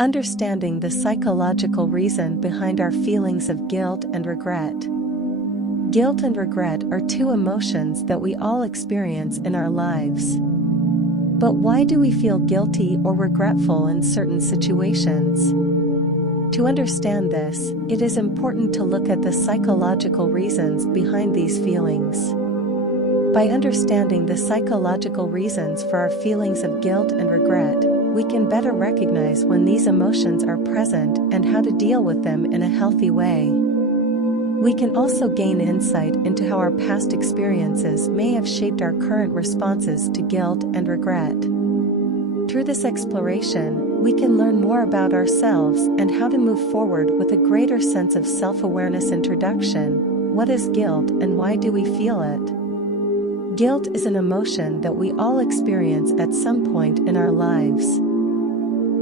Understanding the psychological reason behind our feelings of guilt and regret. Guilt and regret are two emotions that we all experience in our lives. But why do we feel guilty or regretful in certain situations? To understand this, it is important to look at the psychological reasons behind these feelings. By understanding the psychological reasons for our feelings of guilt and regret, we can better recognize when these emotions are present and how to deal with them in a healthy way. We can also gain insight into how our past experiences may have shaped our current responses to guilt and regret. Through this exploration, we can learn more about ourselves and how to move forward with a greater sense of self-awareness. Introduction: what is guilt and why do we feel it? Guilt is an emotion that we all experience at some point in our lives.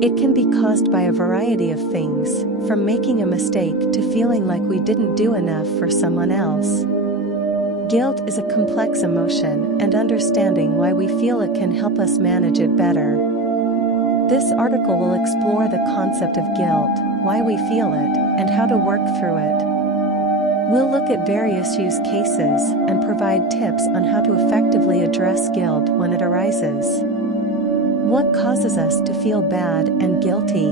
It can be caused by a variety of things, from making a mistake to feeling like we didn't do enough for someone else. Guilt is a complex emotion, and understanding why we feel it can help us manage it better. This article will explore the concept of guilt, why we feel it, and how to work through it. We'll look at various use cases and provide tips on how to effectively address guilt when it arises. What causes us to feel bad and guilty?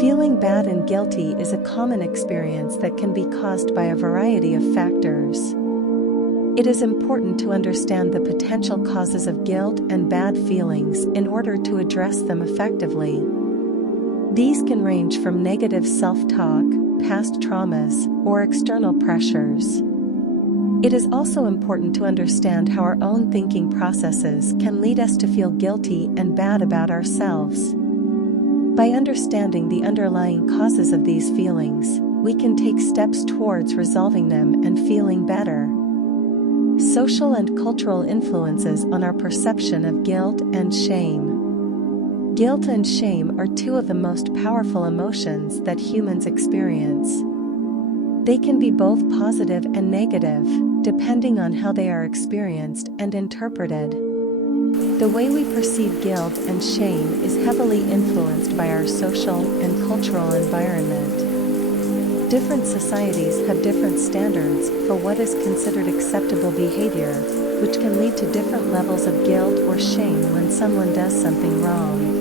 Feeling bad and guilty is a common experience that can be caused by a variety of factors. It is important to understand the potential causes of guilt and bad feelings in order to address them effectively. These can range from negative self-talk, past traumas, or external pressures. It is also important to understand how our own thinking processes can lead us to feel guilty and bad about ourselves. By understanding the underlying causes of these feelings, we can take steps towards resolving them and feeling better. Social and cultural influences on our perception of guilt and shame. Guilt and shame are two of the most powerful emotions that humans experience. They can be both positive and negative, depending on how they are experienced and interpreted. The way we perceive guilt and shame is heavily influenced by our social and cultural environment. Different societies have different standards for what is considered acceptable behavior, which can lead to different levels of guilt or shame when someone does something wrong.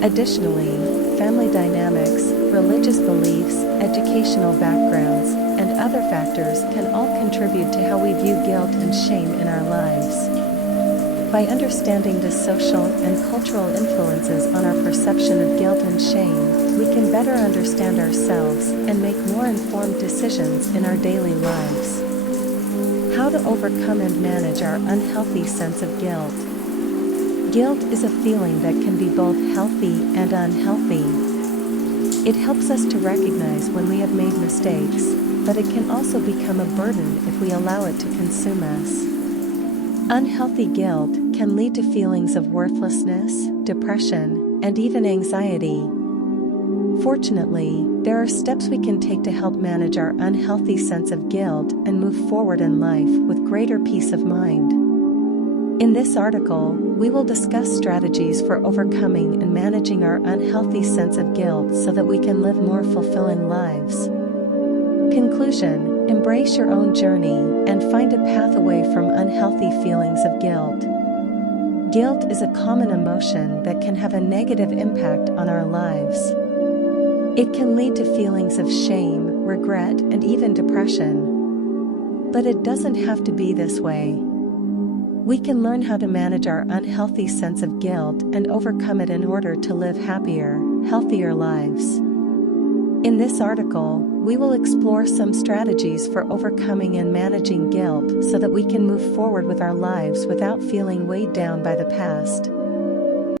Additionally, family dynamics, religious beliefs, educational backgrounds, and other factors can all contribute to how we view guilt and shame in our lives. By understanding the social and cultural influences on our perception of guilt and shame, we can better understand ourselves and make more informed decisions in our daily lives. How to overcome and manage our unhealthy sense of guilt. Guilt is a feeling that can be both healthy and unhealthy. It helps us to recognize when we have made mistakes, but it can also become a burden if we allow it to consume us. Unhealthy guilt can lead to feelings of worthlessness, depression, and even anxiety. Fortunately, there are steps we can take to help manage our unhealthy sense of guilt and move forward in life with greater peace of mind. In this article, we will discuss strategies for overcoming and managing our unhealthy sense of guilt so that we can live more fulfilling lives. Conclusion: embrace your own journey and find a path away from unhealthy feelings of guilt. Guilt is a common emotion that can have a negative impact on our lives. It can lead to feelings of shame, regret, and even depression. But it doesn't have to be this way. We can learn how to manage our unhealthy sense of guilt and overcome it in order to live happier, healthier lives. In this article, we will explore some strategies for overcoming and managing guilt so that we can move forward with our lives without feeling weighed down by the past.